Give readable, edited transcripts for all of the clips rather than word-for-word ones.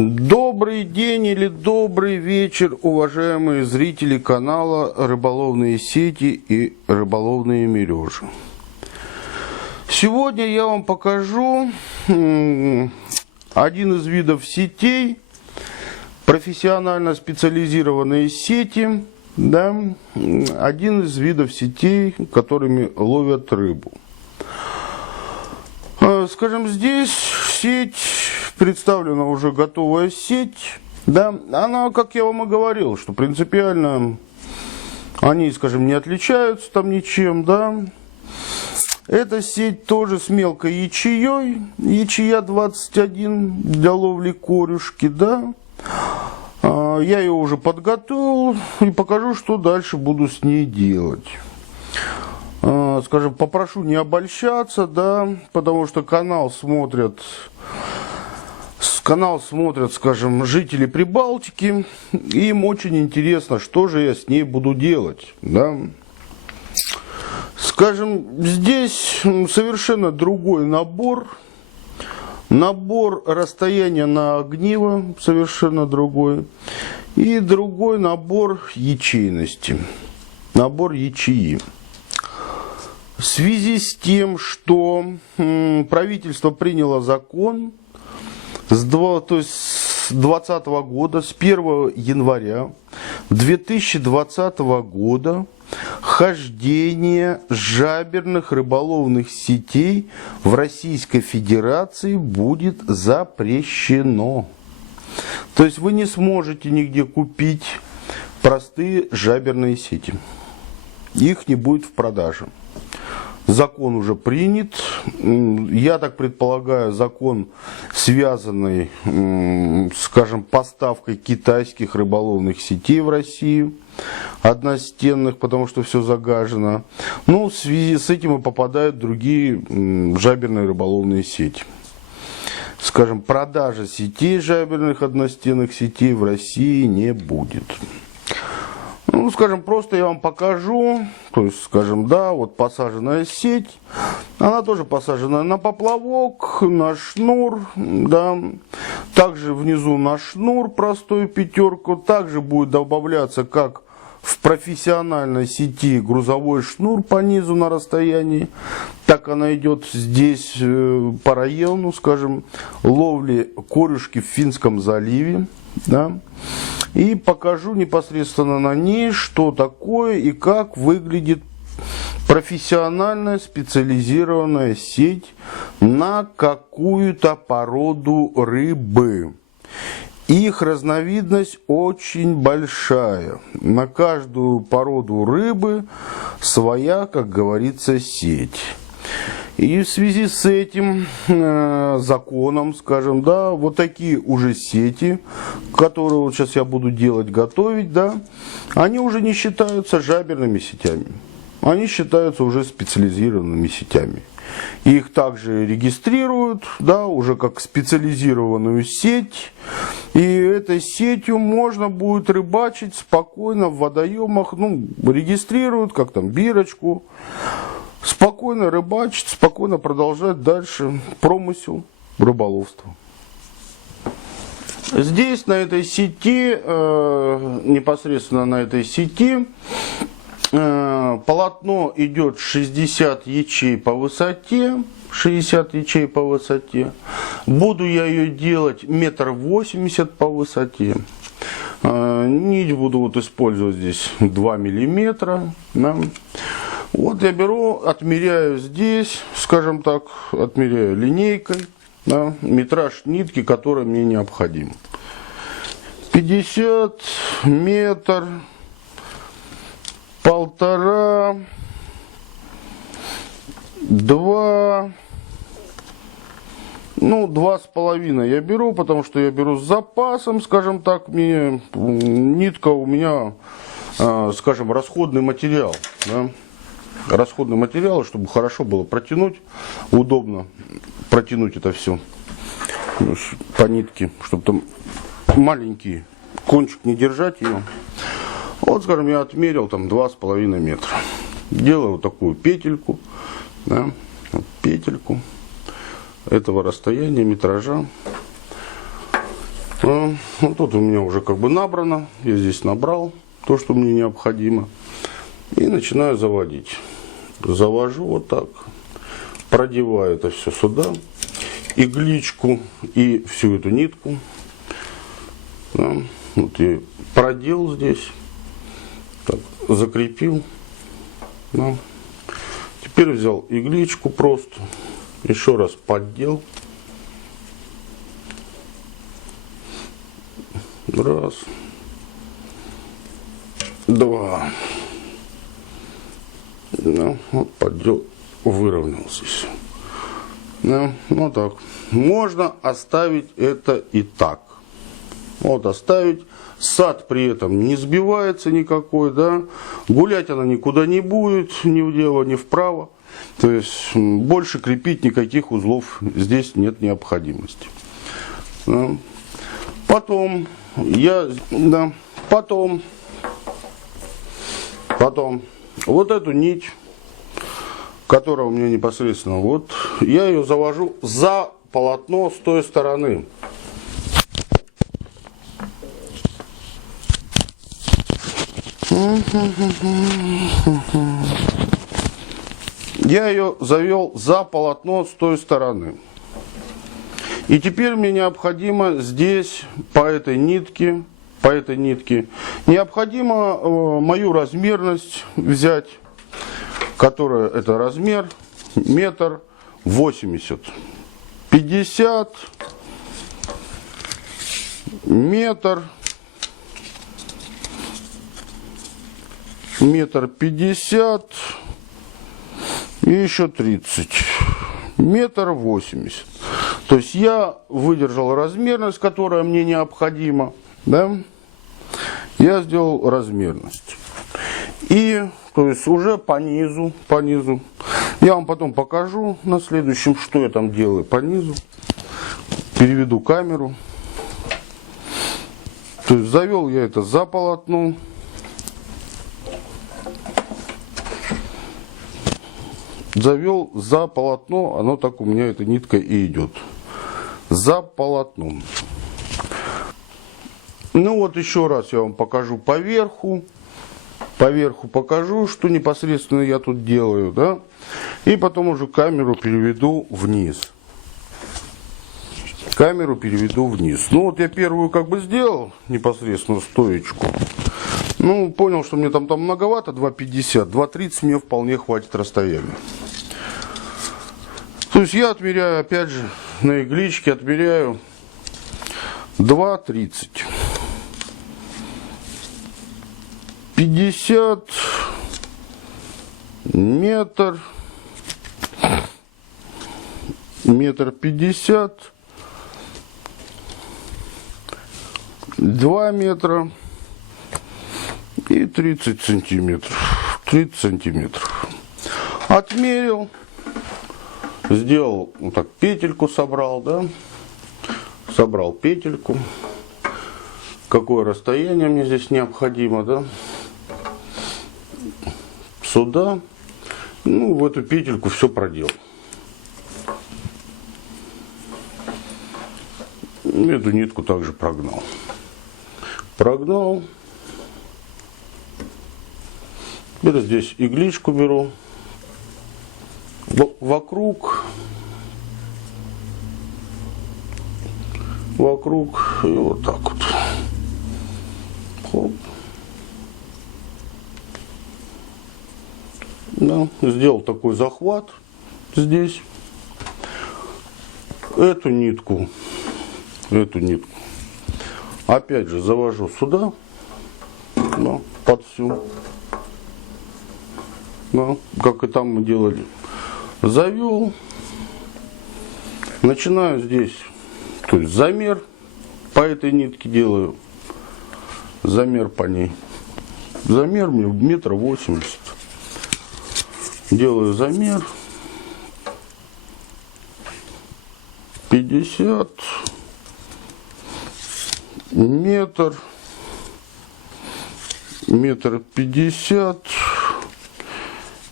Добрый день или добрый вечер, уважаемые зрители канала «Рыболовные сети и рыболовные мережи». Сегодня я вам покажу один из видов сетей, профессионально специализированные сети, да, один из видов сетей, которыми ловят рыбу. Скажем, здесь сеть представлена уже готовая сеть, да, она, как я вам и говорил, что принципиально они, скажем, не отличаются там ничем, да. Эта сеть тоже с мелкой ячеей, ячея 21 для ловли корюшки, да. Я ее уже подготовил и покажу, что дальше буду с ней делать. Скажем, попрошу не обольщаться, да, потому что канал смотрят, скажем, жители Прибалтики, и им очень интересно, что же я с ней буду делать, да. Скажем, здесь совершенно другой набор расстояния на огниво совершенно другой, и другой набор ячейности, набор ячеи. В связи с тем, что правительство приняло закон с 2020 года, с 1 января 2020 года, хождение жаберных рыболовных сетей в Российской Федерации будет запрещено. То есть вы не сможете нигде купить простые жаберные сети. Их не будет в продаже. Закон уже принят. Я так предполагаю, закон, связанный, скажем, поставкой китайских рыболовных сетей в Россию, одностенных, потому что все загажено. Ну, в связи с этим и попадают другие жаберные рыболовные сети. Скажем, продажи сетей жаберных одностенных сетей в России не будет. Ну, скажем, просто я вам покажу, то есть, скажем, да, вот посаженная сеть, она тоже посажена на поплавок, на шнур, да, также внизу на шнур простую пятерку, также будет добавляться, как в профессиональной сети, грузовой шнур по низу на расстоянии, так она идет здесь по району, скажем, ловли корюшки в Финском заливе, да. И покажу непосредственно на ней, что такое и как выглядит профессиональная специализированная сеть на какую-то породу рыбы. Их разновидность очень большая. На каждую породу рыбы своя, как говорится, сеть. И в связи с этим законом, скажем, да, вот такие уже сети, которые вот сейчас я буду делать, готовить, да, они уже не считаются жаберными сетями. Они считаются уже специализированными сетями. Их также регистрируют, да, уже как специализированную сеть. И этой сетью можно будет рыбачить спокойно в водоемах, ну, регистрируют, как там, бирочку. Спокойно рыбачить, спокойно продолжать дальше промысел рыболовства. Здесь, на этой сети, непосредственно на этой сети, полотно идет 60 ячей по высоте. 60 ячей по высоте. Буду я ее делать 1,80 м по высоте. Нить буду вот использовать здесь 2 миллиметра. Да. Вот я беру, отмеряю здесь, скажем так, отмеряю линейкой, да, метраж нитки, который мне необходим. 50, метр, 1,5, 2, ну, 2,5 я беру, потому что я беру с запасом, скажем так, нитка у меня, скажем, расходный материал, да. Расходный материал, чтобы хорошо было протянуть, удобно протянуть это все по нитке, чтобы там маленький кончик не держать ее. Вот, скажем, я отмерил там 2,5 метра. Делаю вот такую петельку, да, вот петельку этого расстояния, метража. Вот тут у меня уже как бы набрано. Я здесь набрал то, что мне необходимо. И начинаю заводить. Завожу вот так. Продеваю это все сюда. Игличку и всю эту нитку. Да. Вот я продел здесь. Так, закрепил. Да. Теперь взял игличку просто. Еще раз поддел. Раз. Два. Да, вот поддел, выровнялся. Да, вот так. Можно оставить это и так. Вот оставить. Сад при этом не сбивается никакой, да. Гулять она никуда не будет, ни влево, ни вправо. То есть больше крепить никаких узлов здесь нет необходимости. Да. Потом вот эту нить, которая у меня непосредственно, вот я ее завожу за полотно с той стороны. Я ее завел за полотно с той стороны. И теперь мне необходимо здесь, по этой нитке, необходимо мою размерность взять, которая, это размер 1,80 м. 50, метр, 1,50 м и еще 30, 1,80 м. То есть я выдержал размерность, которая мне необходима, да? Я сделал размерность. И, то есть уже по низу, я вам потом покажу на следующем, что я там делаю по низу. Переведу камеру. То есть завел я это за полотно. Завел за полотно, оно так у меня эта нитка и идет. За полотном. Ну вот еще раз я вам покажу по верху. По верху покажу, что непосредственно я тут делаю, да. И потом уже камеру переведу вниз. Камеру переведу вниз. Ну вот я первую как бы сделал, непосредственно стоечку. Ну, понял, что мне там многовато, 2,50, 2,30 мне вполне хватит расстояния. То есть я отмеряю, опять же, на игличке отмеряю 2,30. 50, метр, 1,50 м, 2 метра и 30 сантиметров. 30 сантиметров. Отмерил. Сделал вот так, петельку собрал, да. Собрал петельку. Какое расстояние мне здесь необходимо, да. Сюда. Ну, в эту петельку все проделал. Эту нитку также прогнал. Прогнал. Теперь здесь игличку беру. Вокруг и вот так вот. Хоп. Да, сделал такой захват здесь. Эту нитку опять же завожу сюда, да, под всю, да, как и там мы делали. Завел, начинаю здесь, то есть замер по этой нитке делаю, замер по ней, замер мне 1,80 м, делаю замер 50, метр, 1,50 м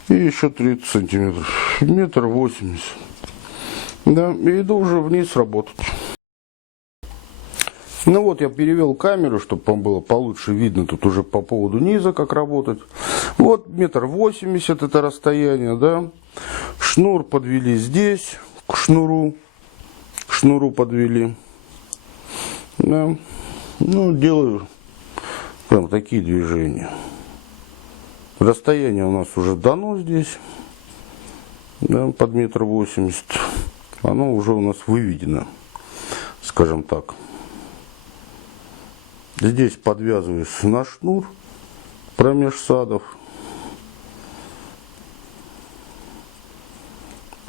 и еще 30 сантиметров, 1,80 м. Да, и иду уже вниз работать. Ну вот я перевел камеру, чтобы вам было получше видно тут уже по поводу низа, как работать. Вот 1,80 м это расстояние, да. Шнур подвели здесь, к шнуру подвели. Да. Ну, делаю прям такие движения. Расстояние у нас уже дано здесь, да, под 1,80 м. Оно уже у нас выведено, скажем так. Здесь подвязываюсь на шнур промеж садов.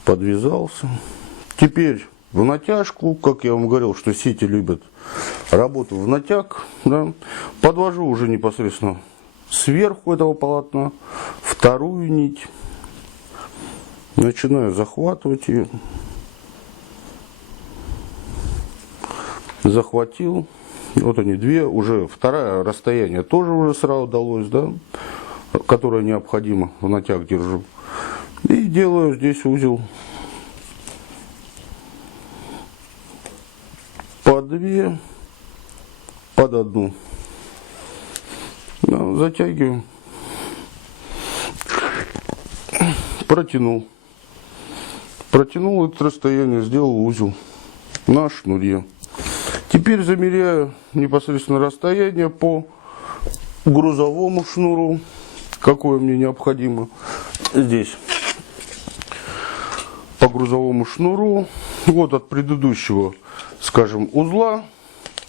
Подвязался. Теперь в натяжку, как я вам говорил, что сети любят работу в натяг, да, подвожу уже непосредственно сверху этого полотна вторую нить. Начинаю захватывать ее. Захватил. Вот они две, уже второе расстояние тоже уже сразу далось, да, которое необходимо, в натяг держу. И делаю здесь узел по две, под одну. Да, затягиваю, протянул это расстояние, сделал узел на шнуре. Теперь замеряю непосредственно расстояние по грузовому шнуру, какое мне необходимо здесь. По грузовому шнуру, вот от предыдущего, скажем, узла,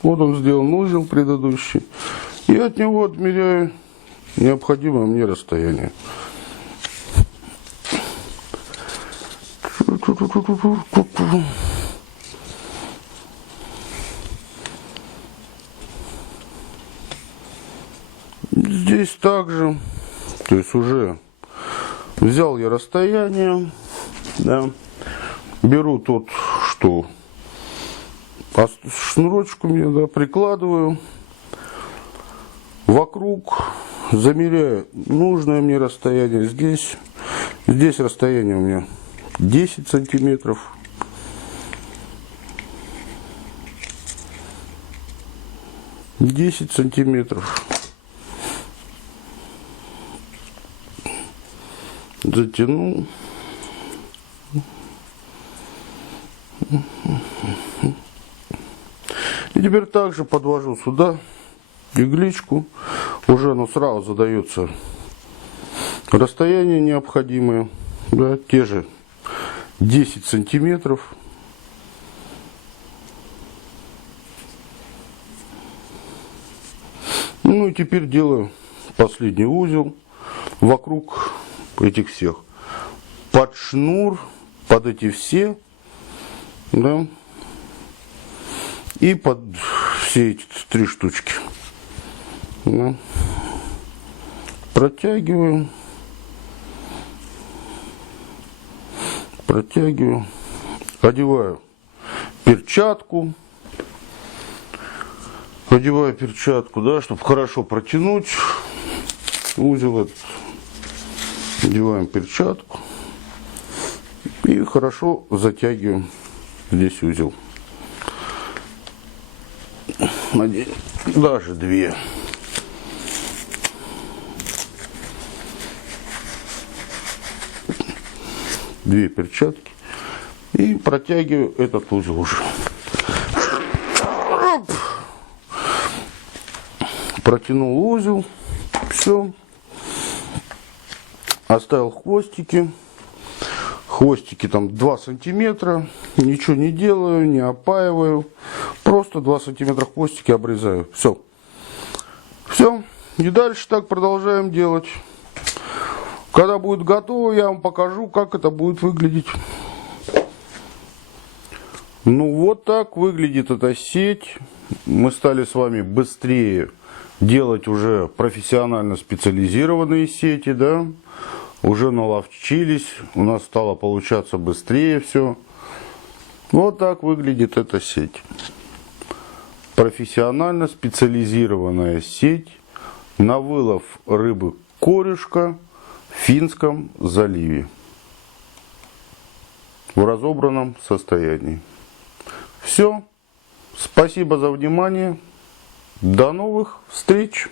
вот он сделан узел предыдущий, и от него отмеряю необходимое мне расстояние. Здесь также, то есть уже взял я расстояние, да, беру тот, что шнурочек у меня, да, прикладываю вокруг, замеряю нужное мне расстояние. Здесь расстояние у меня 10 сантиметров. Затянул. И теперь также подвожу сюда игличку. Уже оно сразу задается расстояние необходимое. Да, те же 10 сантиметров. Ну и теперь делаю последний узел вокруг этих всех. Под шнур, под эти все, да, и под все эти 3 штучки. Да. Протягиваю, одеваю перчатку, да, чтобы хорошо протянуть узел этот. Одеваем перчатку и хорошо затягиваем здесь узел. Даже 2. Две перчатки. И протягиваю этот узел уже. Протянул узел. Все. Оставил хвостики. Хвостики там 2 сантиметра. Ничего не делаю, не опаиваю. Просто 2 сантиметра хвостики обрезаю. Все. Все. И дальше так продолжаем делать. Когда будет готово, я вам покажу, как это будет выглядеть. Ну вот так выглядит эта сеть. Мы стали с вами быстрее делать уже профессионально специализированные сети, да. Уже наловчились, у нас стало получаться быстрее все. Вот так выглядит эта сеть. Профессионально специализированная сеть на вылов рыбы корешка в Финском заливе. В разобранном состоянии. Все. Спасибо за внимание. До новых встреч!